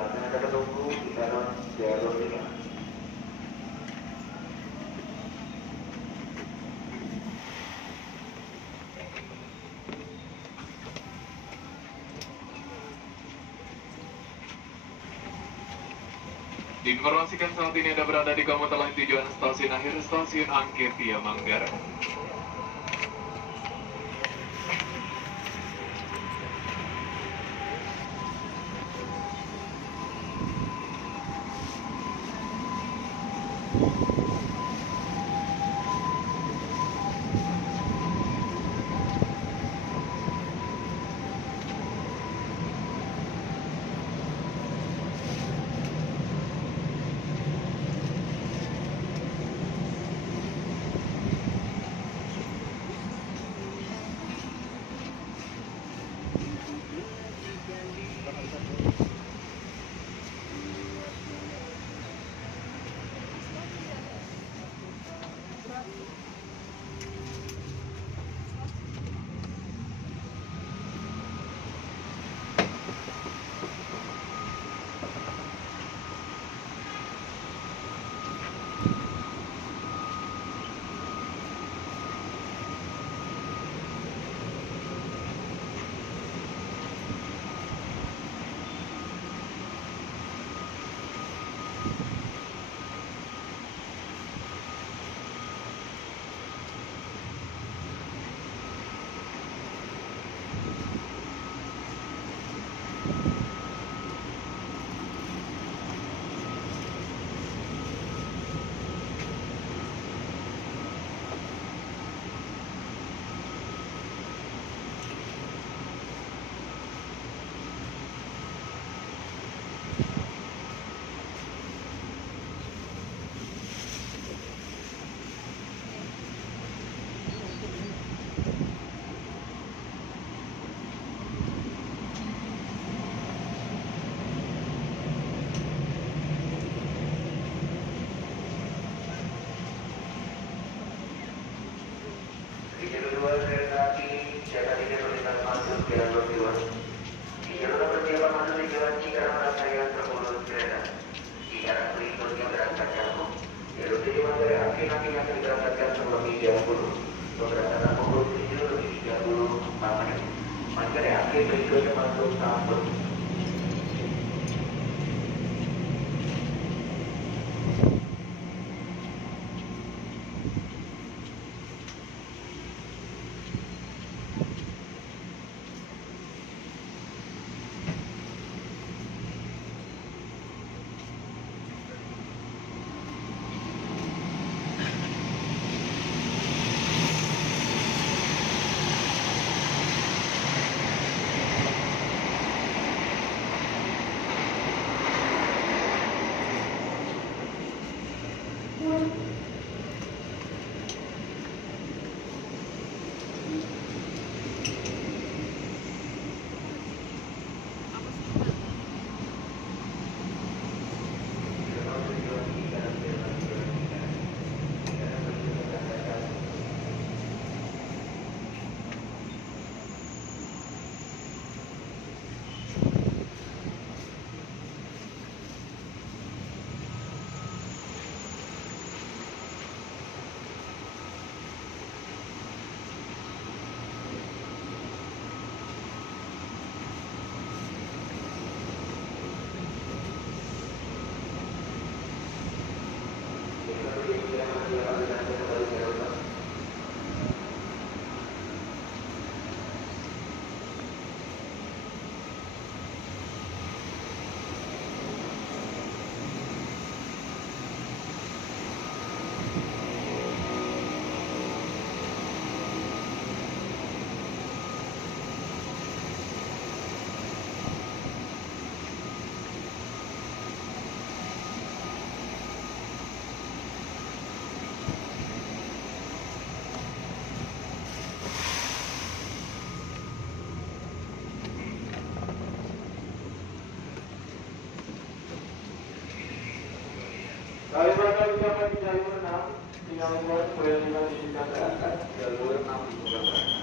Silakan Anda menunggu di dalam jalur 5. Diinformasikan saat ini Anda berada di komuter lain tujuan stasiun akhir stasiun Angketia Manggarai. Di jalur 2 kereta api Jakarta terlihat masuk jalur 2. Di jalur persiapan masuk tujuan Cikarang Raya Terpulus kereta. Di arah berikutnya berangkat Cakung. Jalur 7 Manggarai akhir nantinya akan diberangkatkan terlebih dahulu. Keberangkatan pukul 7:34 menit. Manggarai akhir berikutnya masuk Tambun. Kali berangkat ucapan di jalur 6, tinggal membuat supaya 5 diizinkan berangkat, jalur 6 diizinkan berangkat.